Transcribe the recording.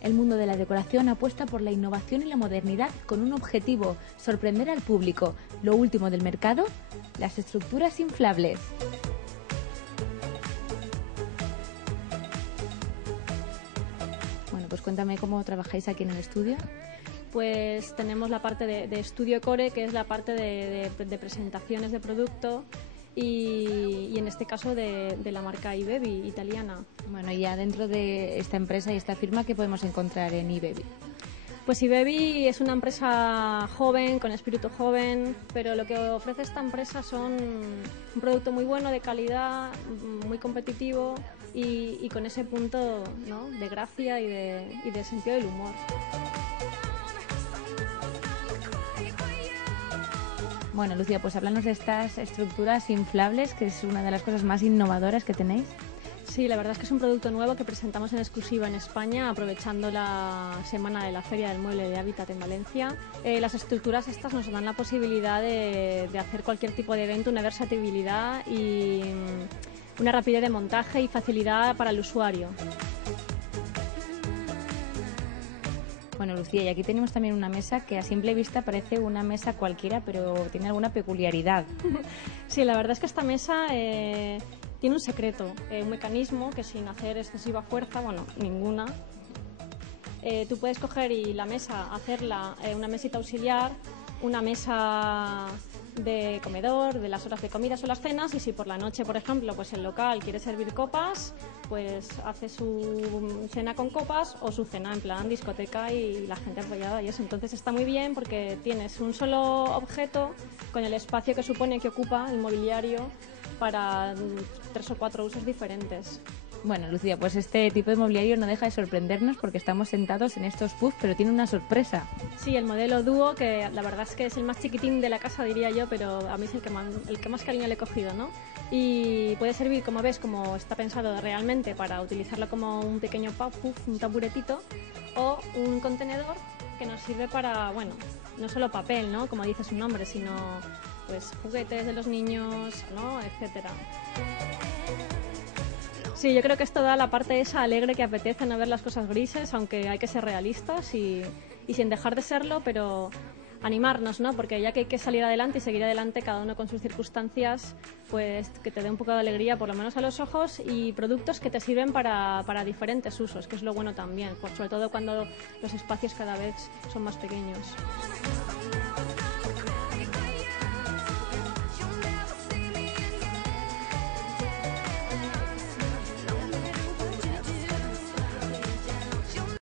El mundo de la decoración apuesta por la innovación y la modernidad con un objetivo: sorprender al público. Lo último del mercado, las estructuras inflables. Bueno, pues cuéntame cómo trabajáis aquí en el estudio. Pues tenemos la parte de Estudio Core, que es la parte de presentaciones de producto y en este caso de la marca iBaby italiana. Bueno, y ya dentro de esta empresa y esta firma, ¿qué podemos encontrar en iBaby? Pues iBaby es una empresa joven, con espíritu joven, pero lo que ofrece esta empresa son un producto muy bueno, de calidad, muy competitivo y con ese punto, ¿no?, de gracia y de sentido del humor. Bueno, Lucía, pues háblanos de estas estructuras inflables, que es una de las cosas más innovadoras que tenéis. Sí, la verdad es que es un producto nuevo que presentamos en exclusiva en España, aprovechando la semana de la Feria del Mueble de Hábitat en Valencia. Las estructuras estas nos dan la posibilidad de hacer cualquier tipo de evento, una versatilidad y una rapidez de montaje y facilidad para el usuario. Bueno, Lucía, y aquí tenemos también una mesa que a simple vista parece una mesa cualquiera, pero tiene alguna peculiaridad. Sí, la verdad es que esta mesa tiene un secreto, un mecanismo que, sin hacer excesiva fuerza, bueno, ninguna, tú puedes coger y la mesa, hacerla una mesita auxiliar, una mesa de comedor, de las horas de comidas o las cenas, y si por la noche, por ejemplo, pues el local quiere servir copas, pues hace su cena con copas o su cena en plan discoteca y la gente apoyada y eso. Entonces está muy bien porque tienes un solo objeto con el espacio que supone que ocupa el mobiliario para 3 o 4 usos diferentes. Bueno, Lucía, pues este tipo de mobiliario no deja de sorprendernos porque estamos sentados en estos puffs, pero tiene una sorpresa. Sí, el modelo dúo, que la verdad es que es el más chiquitín de la casa, diría yo, pero a mí es el que más cariño le he cogido, ¿no? Y puede servir, como ves, como está pensado realmente, para utilizarlo como un pequeño puff, un taburetito, o un contenedor que nos sirve para, bueno, no solo papel, ¿no?, como dice su nombre, sino pues juguetes de los niños, ¿no?, etcétera. Sí, yo creo que esto da la parte esa alegre que apetece, no ver las cosas grises, aunque hay que ser realistas y sin dejar de serlo, pero animarnos, ¿no? Porque ya que hay que salir adelante y seguir adelante, cada uno con sus circunstancias, pues que te dé un poco de alegría, por lo menos a los ojos, y productos que te sirven para diferentes usos, que es lo bueno también, sobre todo cuando los espacios cada vez son más pequeños.